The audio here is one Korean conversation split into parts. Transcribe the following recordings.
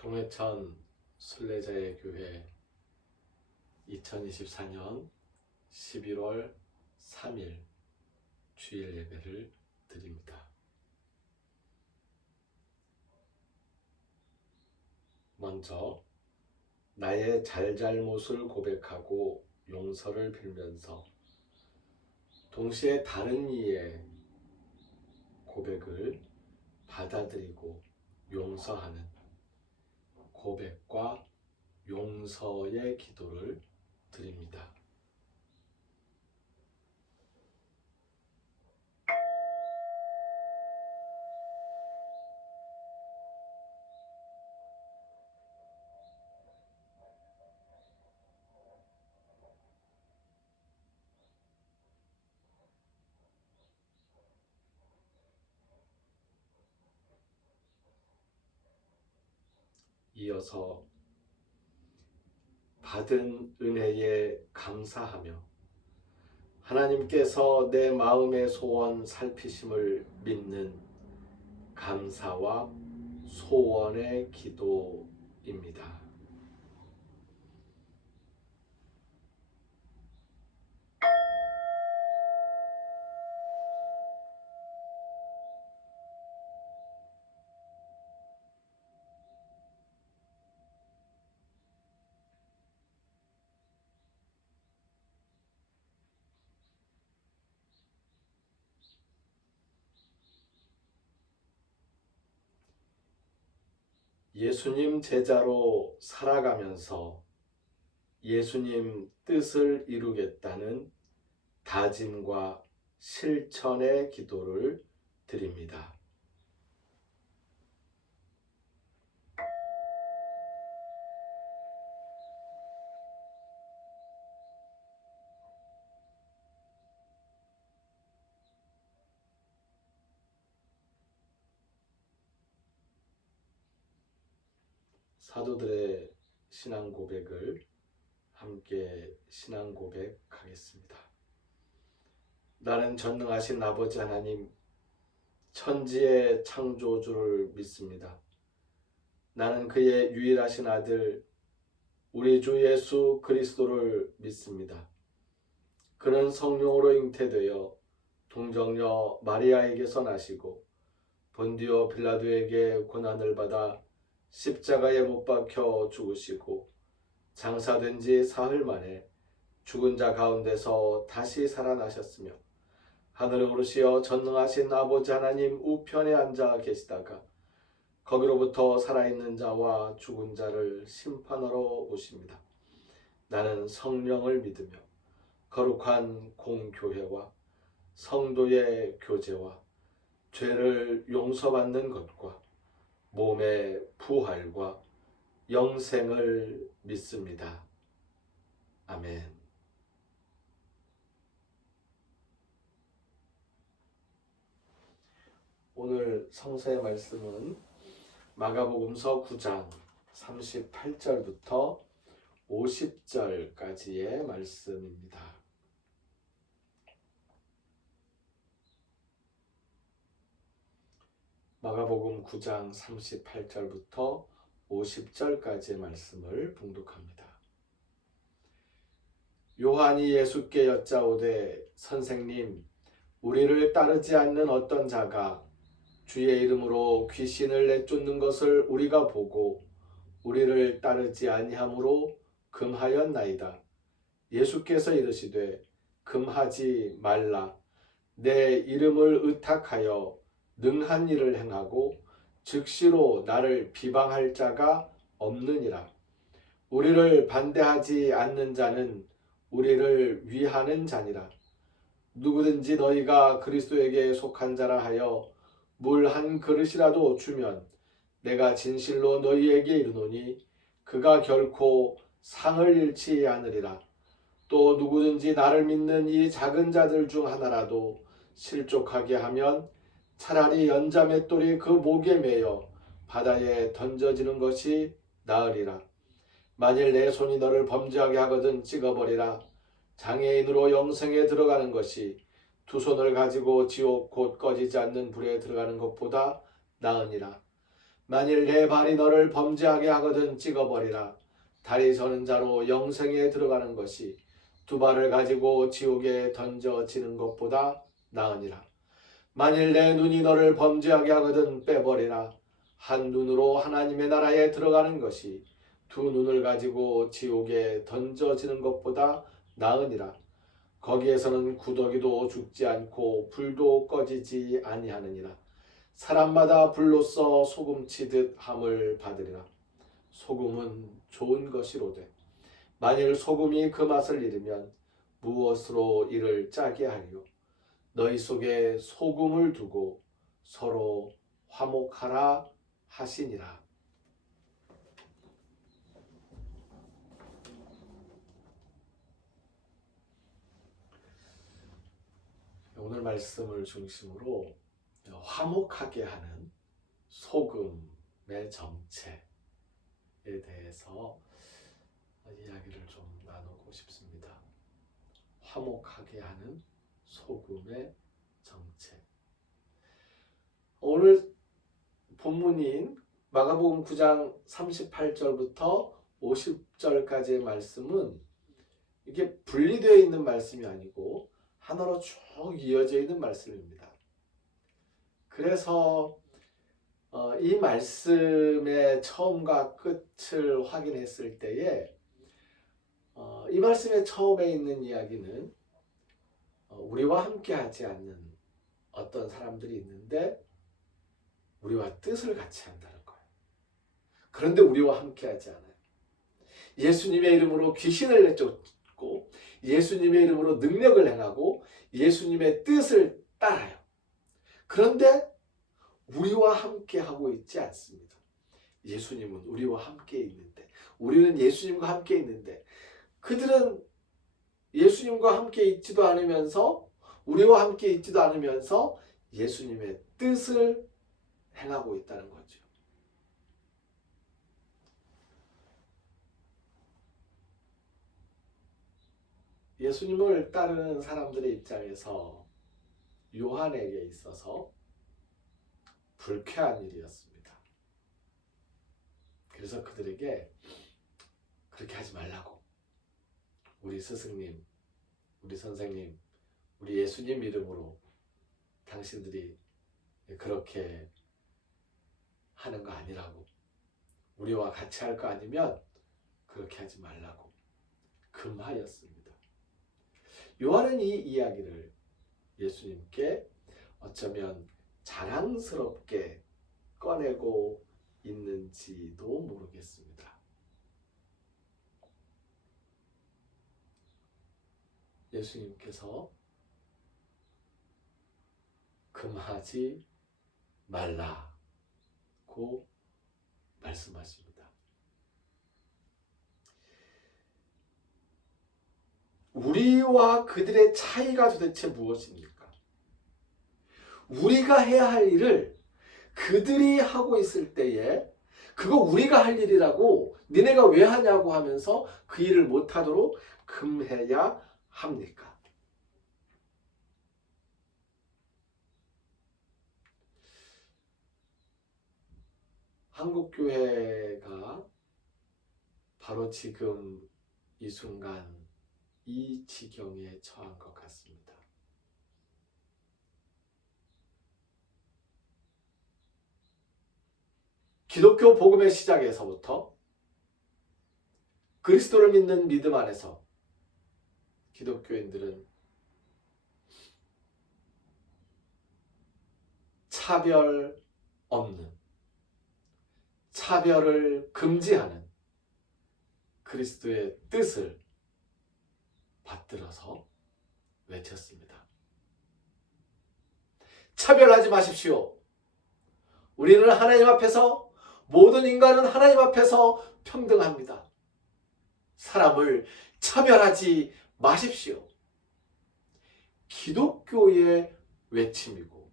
동해천 순례자의 교회 2024년 11월 3일 주일 예배를 드립니다. 먼저 나의 잘잘못을 고백하고 용서를 빌면서 동시에 다른 이의 고백을 받아들이고 용서하는 고백과 용서의 기도를 드립니다. 이어서 받은 은혜에 감사하며 하나님께서 내 마음의 소원 살피심을 믿는 감사와 소원의 기도입니다. 예수님 제자로 살아가면서 예수님 뜻을 이루겠다는 다짐과 실천의 기도를 드립니다. 사도들의 신앙 고백을 함께 신앙 고백하겠습니다. 나는 전능하신 아버지 하나님, 천지의 창조주를 믿습니다. 나는 그의 유일하신 아들 우리 주 예수 그리스도를 믿습니다. 그는 성령으로 잉태되어 동정녀 마리아에게서 나시고 본디오 빌라도에게 고난을 받아 십자가에 못 박혀 죽으시고 장사된 지 사흘 만에 죽은 자 가운데서 다시 살아나셨으며 하늘에 오르시어 전능하신 아버지 하나님 우편에 앉아 계시다가 거기로부터 살아있는 자와 죽은 자를 심판하러 오십니다. 나는 성령을 믿으며 거룩한 공교회와 성도의 교제와 죄를 용서받는 것과 몸의 부활과 영생을 믿습니다. 아멘. 오늘 성서의 말씀은 마가복음서 9장 38절부터 50절까지의 말씀입니다. 마가복음 9장 38절부터 50절까지의 말씀을 봉독합니다. 요한이 예수께 여짜오되 선생님, 우리를 따르지 않는 어떤 자가 주의 이름으로 귀신을 내쫓는 것을 우리가 보고 우리를 따르지 아니하므로 금하였나이다. 예수께서 이르시되 금하지 말라. 내 이름을 의탁하여 능한 일을 행하고 즉시로 나를 비방할 자가 없느니라. 우리를 반대하지 않는 자는 우리를 위하는 자니라. 누구든지 너희가 그리스도에게 속한 자라 하여 물 한 그릇이라도 주면 내가 진실로 너희에게 이르노니 그가 결코 상을 잃지 않으리라. 또 누구든지 나를 믿는 이 작은 자들 중 하나라도 실족하게 하면 차라리 연자맷돌이 그 목에 매여 바다에 던져지는 것이 나으리라. 만일 내 손이 너를 범죄하게 하거든 찍어버리라. 장애인으로 영생에 들어가는 것이 두 손을 가지고 지옥 곧 꺼지지 않는 불에 들어가는 것보다 나으니라. 만일 내 발이 너를 범죄하게 하거든 찍어버리라. 다리 저는 자로 영생에 들어가는 것이 두 발을 가지고 지옥에 던져지는 것보다 나으니라. 만일 내 눈이 너를 범죄하게 하거든 빼버리라. 한 눈으로 하나님의 나라에 들어가는 것이 두 눈을 가지고 지옥에 던져지는 것보다 나으니라. 거기에서는 구더기도 죽지 않고 불도 꺼지지 아니하느니라. 사람마다 불로써 소금치듯 함을 받으리라. 소금은 좋은 것이로되 만일 소금이 그 맛을 잃으면 무엇으로 이를 짜게 하리요. 너희 속에 소금을 두고 서로 화목하라 하시니라. 오늘 말씀을 중심으로 화목하게 하는 소금의 정체에 대해서 이야기를 좀 나누고 싶습니다. 화목하게 하는 소금의 정체. 오늘 본문인 마가복음 9장 38절부터 50절까지의 말씀은 이게 분리되어 있는 말씀이 아니고 하나로 쭉 이어져 있는 말씀입니다. 그래서 이 말씀의 처음과 끝을 확인했을 때에 이 말씀의 처음에 있는 이야기는 우리와 함께 하지 않는 어떤 사람들이 있는데 우리와 뜻을 같이 한다는 거예요. 그런데 우리와 함께 하지 않아요. 예수님의 이름으로 귀신을 내쫓고 예수님의 이름으로 능력을 행하고 예수님의 뜻을 따라요. 그런데 우리와 함께 하고 있지 않습니다. 예수님은 우리와 함께 있는데, 우리는 예수님과 함께 있는데 그들은 예수님과 함께 있지도 않으면서 우리와 함께 있지도 않으면서 예수님의 뜻을 행하고 있다는 거죠. 예수님을 따르는 사람들의 입장에서 요한에게 있어서 불쾌한 일이었습니다. 그래서 그들에게 그렇게 하지 말라고, 우리 스승님, 우리 선생님, 우리 예수님 이름으로 당신들이 그렇게 하는 거 아니라고, 우리와 같이 할 거 아니면 그렇게 하지 말라고 금하였습니다. 요한은 이 이야기를 예수님께 어쩌면 자랑스럽게 꺼내고 있는지도 모르겠습니다. 예수님께서 금하지 말라고 말씀하십니다. 우리와 그들의 차이가 도대체 무엇입니까? 우리가 해야 할 일을 그들이 하고 있을 때에 그거 우리가 할 일이라고 니네가 왜 하냐고 하면서 그 일을 못하도록 금해야 합니까? 한국교회가 바로 지금 이 순간 이 지경에 처한 것 같습니다. 기독교 복음의 시작에서부터 그리스도를 믿는 믿음 안에서 기독교인들은 차별 없는, 차별을 금지하는 그리스도의 뜻을 받들어서 외쳤습니다. 차별하지 마십시오. 우리는 하나님 앞에서, 모든 인간은 하나님 앞에서 평등합니다. 사람을 차별하지 마십시오. 기독교의 외침이고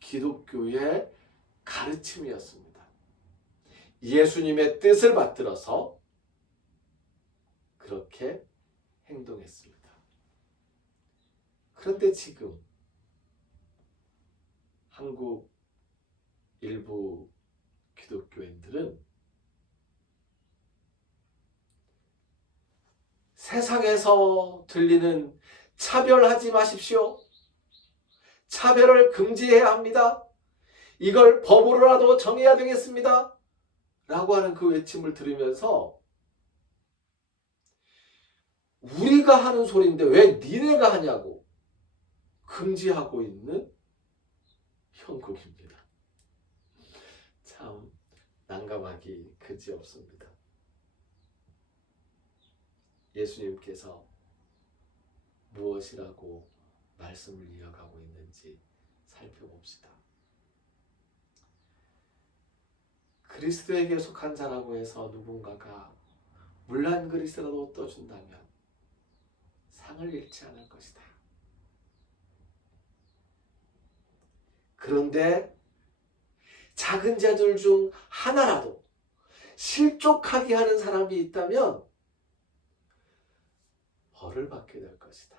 기독교의 가르침이었습니다. 예수님의 뜻을 받들어서 그렇게 행동했습니다. 그런데 지금 한국 일부 기독교인들은 세상에서 들리는 차별하지 마십시오. 차별을 금지해야 합니다. 이걸 법으로라도 정해야 되겠습니다. 라고 하는 그 외침을 들으면서 우리가 하는 소리인데 왜 니네가 하냐고 금지하고 있는 형국입니다. 참 난감하기 그지없습니다. 예수님께서 무엇이라고 말씀을 이어가고 있는지 살펴봅시다. 그리스도에게 속한 자라고 해서 누군가가 물란 그릇이라도 떠준다면 상을 잃지 않을 것이다. 그런데 작은 자들 중 하나라도 실족하게 하는 사람이 있다면 벌을 받게 될 것이다.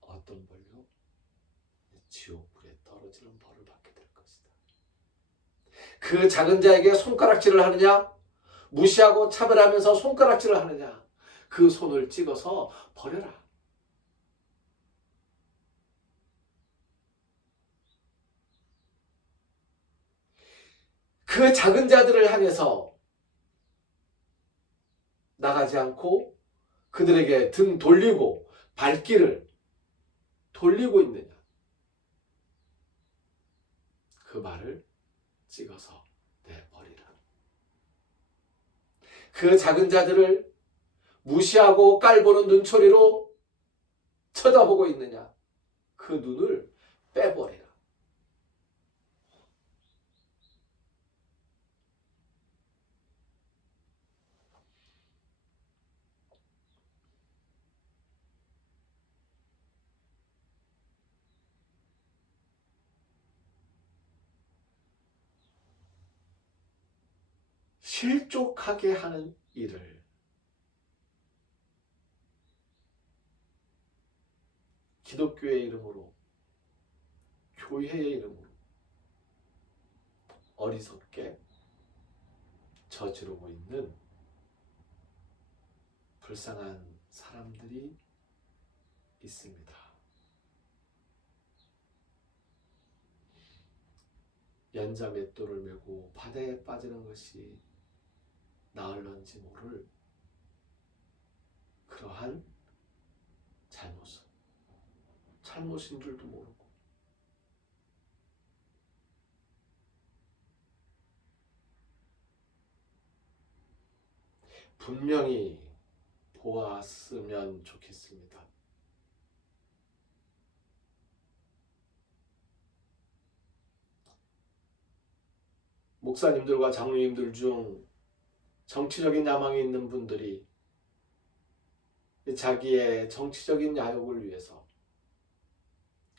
어떤 벌요? 지옥불에 떨어지는 벌을 받게 될 것이다. 그 작은 자에게 손가락질을 하느냐? 무시하고 차별하면서 손가락질을 하느냐? 그 손을 찍어서 버려라. 그 작은 자들을 향해서 나가지 않고 그들에게 등 돌리고 발길을 돌리고 있느냐? 그 말을 찍어서 내버리라. 그 작은 자들을 무시하고 깔보는 눈초리로 쳐다보고 있느냐? 그 눈을 빼버리라. 실족하게 하는 일을 기독교의 이름으로, 교회의 이름으로 어리석게 저지르고 있는 불쌍한 사람들이 있습니다. 연자 맷돌을 메고 바다에 빠지는 것이 나을런지 모를 그러한 잘못인 줄도 모르고 분명히 보았으면 좋겠습니다. 목사님들과 장로님들 중 정치적인 야망이 있는 분들이 자기의 정치적인 야욕을 위해서,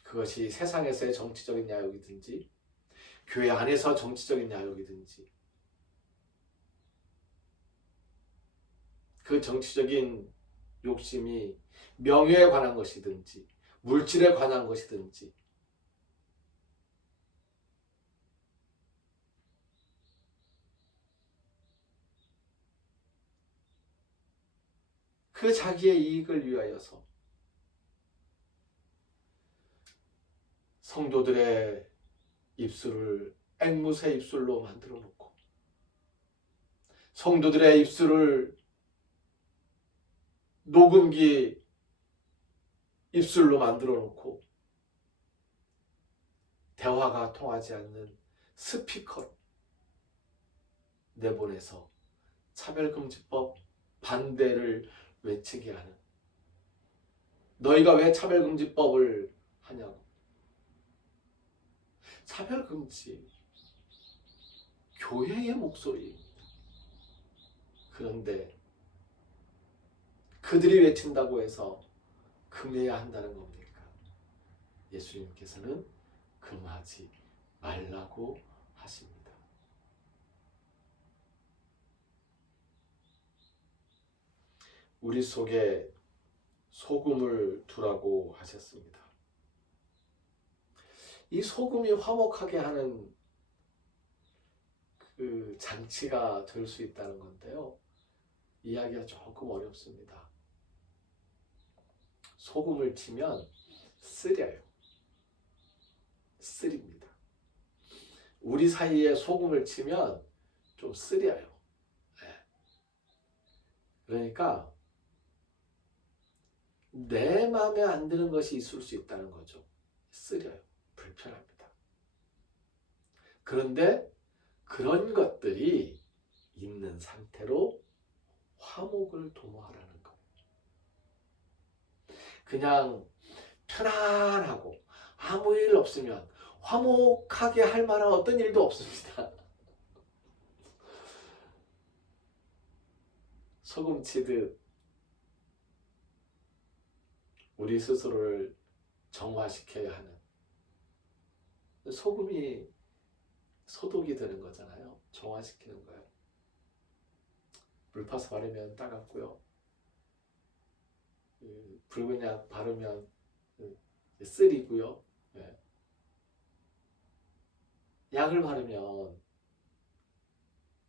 그것이 세상에서의 정치적인 야욕이든지 교회 안에서 정치적인 야욕이든지, 그 정치적인 욕심이 명예에 관한 것이든지 물질에 관한 것이든지 그 자기의 이익을 위하여서 성도들의 입술을 앵무새 입술로 만들어 놓고 성도들의 입술을 녹음기 입술로 만들어 놓고 대화가 통하지 않는 스피커로 내보내서 차별금지법 반대를 외치게 하는, 너희가 왜 차별금지법을 하냐고. 차별금지 교회의 목소리입니다. 그런데 그들이 외친다고 해서 금해야 한다는 겁니까? 예수님께서는 금하지 말라고 하십니다. 우리 속에 소금을 두라고 하셨습니다. 이 소금이 화목하게 하는 그 장치가 될 수 있다는 건데요. 이야기가 조금 어렵습니다. 소금을 치면 쓰려요. 쓰립니다. 우리 사이에 소금을 치면 좀 쓰려요. 네. 그러니까 내 마음에 안 드는 것이 있을 수 있다는 거죠. 쓰려요. 불편합니다. 그런데 그런 것들이 있는 상태로 화목을 도모하라는 거예요. 그냥 편안하고 아무 일 없으면 화목하게 할 만한 어떤 일도 없습니다. 소금 치듯 우리 스스로를 정화시켜야 하는, 소금이 소독이 되는 거잖아요. 정화시키는 거예요. 물파스 바르면 따갑고요. 붉은 약 바르면 쓰리고요. 네. 약을 바르면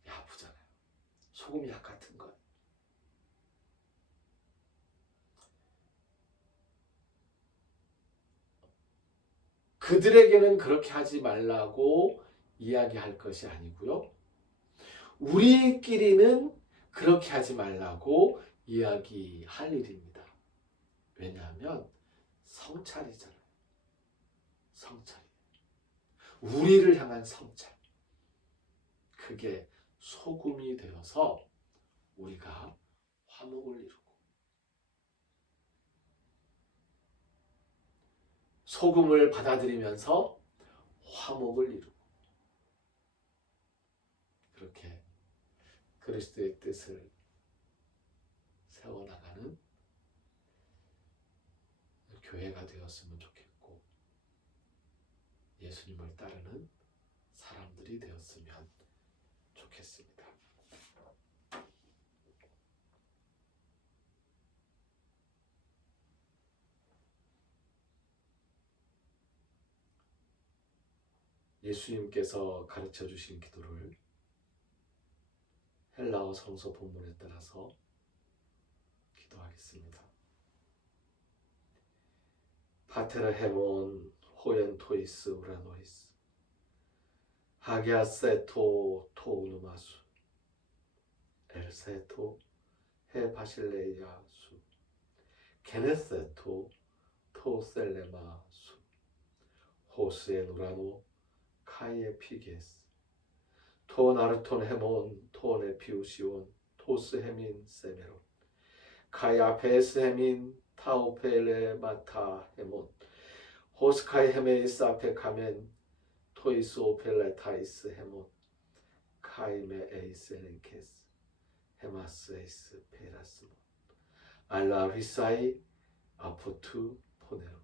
아프잖아요. 소금 약 같은 거. 그들에게는 그렇게 하지 말라고 이야기할 것이 아니고요. 우리끼리는 그렇게 하지 말라고 이야기할 일입니다. 왜냐하면 성찰이잖아요. 성찰. 우리를 향한 성찰. 그게 소금이 되어서 우리가 화목을 이루고, 소금을 받아들이면서 화목을 이루고, 그렇게 그리스도의 뜻을 세워나가는 교회가 되었으면 좋겠고, 예수님을 따르는 사람들이 되었으면 좋겠습니다. 예수님께서 가르쳐 주신 기도를 헬라어 성서 본문에 따라서 기도하겠습니다. 파테르 헤몬 호연 토이스 우라노이스 하게아세토 토우누마수 엘세토 헤바실레이아수 게네세토 토셀레마수 호스에 누라노 카이에 피게스 토나르톤 헤몬 토네 피우시온 토스 헤민 세메론 카야 베스 헤민 타오펠레 마타 헤몬 호스카이 헤메이스 앞에 가면 토이스 오펠레 타이스 헤몬 카이메 에이스 렌케스 헤마스 에이스 페라스몬 알라 리사이 아포투 포네로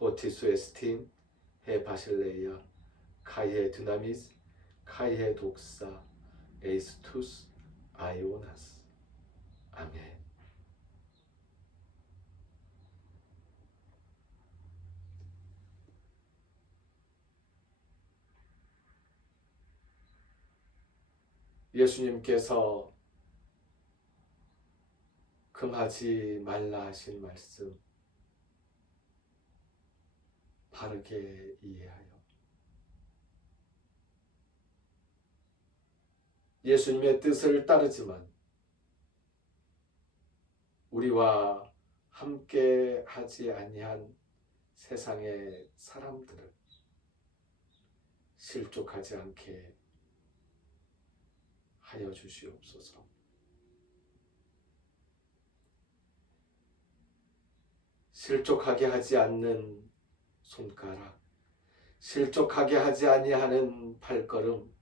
호티수 에스틴 헤 바실레이아 카이헤 드나미스 카이헤 독사 에이스투스 아이오나스. 아멘. 예수님께서 금하지 말라 하신 말씀 바르게 이해하여 예수님의 뜻을 따르지만 우리와 함께 하지 아니한 세상의 사람들을 실족하지 않게 하여 주시옵소서. 실족하게 하지 않는 손가락, 실족하게 하지 아니하는 발걸음,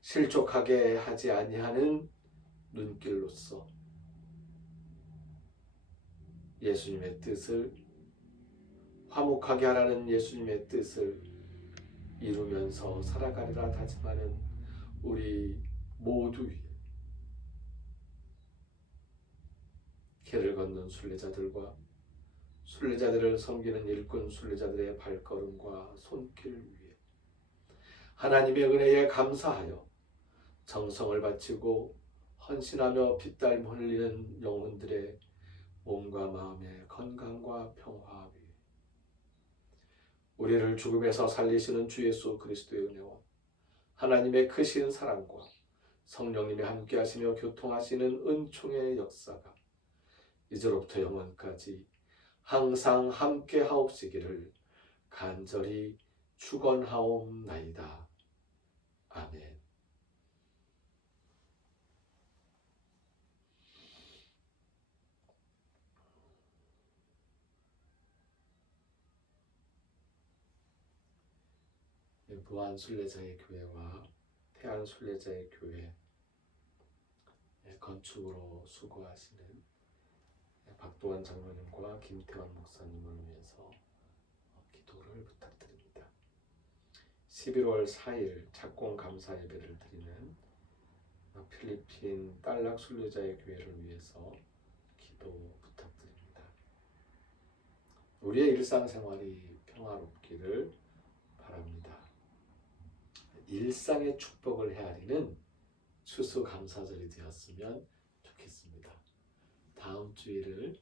실족하게 하지 아니하는 눈길로서 예수님의 뜻을, 화목하게 하라는 예수님의 뜻을 이루면서 살아가리라 다짐하는 우리 모두 위에 길을 걷는 순례자들과 순례자들을 섬기는 일꾼 순례자들의 발걸음과 손길 위에 하나님의 은혜에 감사하여 정성을 바치고 헌신하며 피땀 흘리는 영혼들의 몸과 마음의 건강과 평화 위에 우리를 죽음에서 살리시는 주 예수 그리스도의 은혜와 하나님의 크신 사랑과 성령님이 함께하시며 교통하시는 은총의 역사가 이제로부터 영원까지 항상 함께하옵시기를 간절히 축원하옵나이다. 아멘. 무한순례자의 교회와 태안순례자의 교회 건축으로 수고하시는 박도환 장로님과 김태환 목사님을 위해서 기도를 부탁드립니다. 11월 4일 착공 감사 예배를 드리는 필리핀 딸락 순례자의 교회를 위해서 기도 부탁드립니다. 우리의 일상생활이 평화롭기를 바랍니다. 일상의 축복을 헤아리는 추수감사절이 되었으면 좋겠습니다. 다음 주일을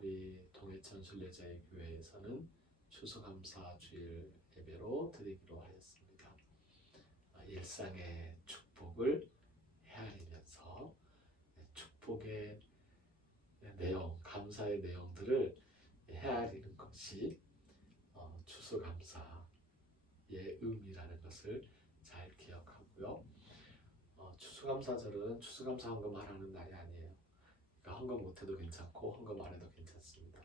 우리 동해천 순례자의 교회에서는 추수감사 주일 예배로 드리기로 하였습니다. 일상의 축복을 헤아리면서 축복의 내용, 감사의 내용들을 헤아리는 것이 추수감사의 의미라는 것을 잘 기억하고요. 추수감사절은 추수감사 헌금하라는 날이 아니에요. 그러니까 헌금 못해도 괜찮고 헌금 안 해도 괜찮습니다.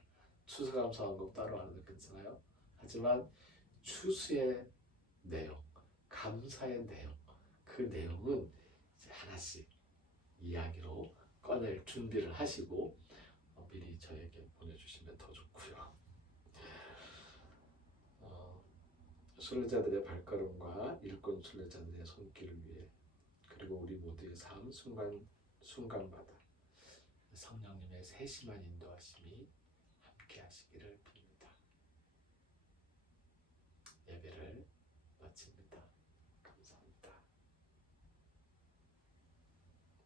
추수감사 헌금 따로 안 해도 괜찮아요. 하지만 추수의 내용, 감사의 내용, 그 내용은 이제 하나씩 이야기로 꺼낼 준비를 하시고 미리 저에게 보내주시면 더 좋고요. 순례자들의 발걸음과 일꾼 순례자들의 손길을 위해 그리고 우리 모두의 삶 순간마다 성령님의 세심한 인도하심이 함께 하시기를 빕니다.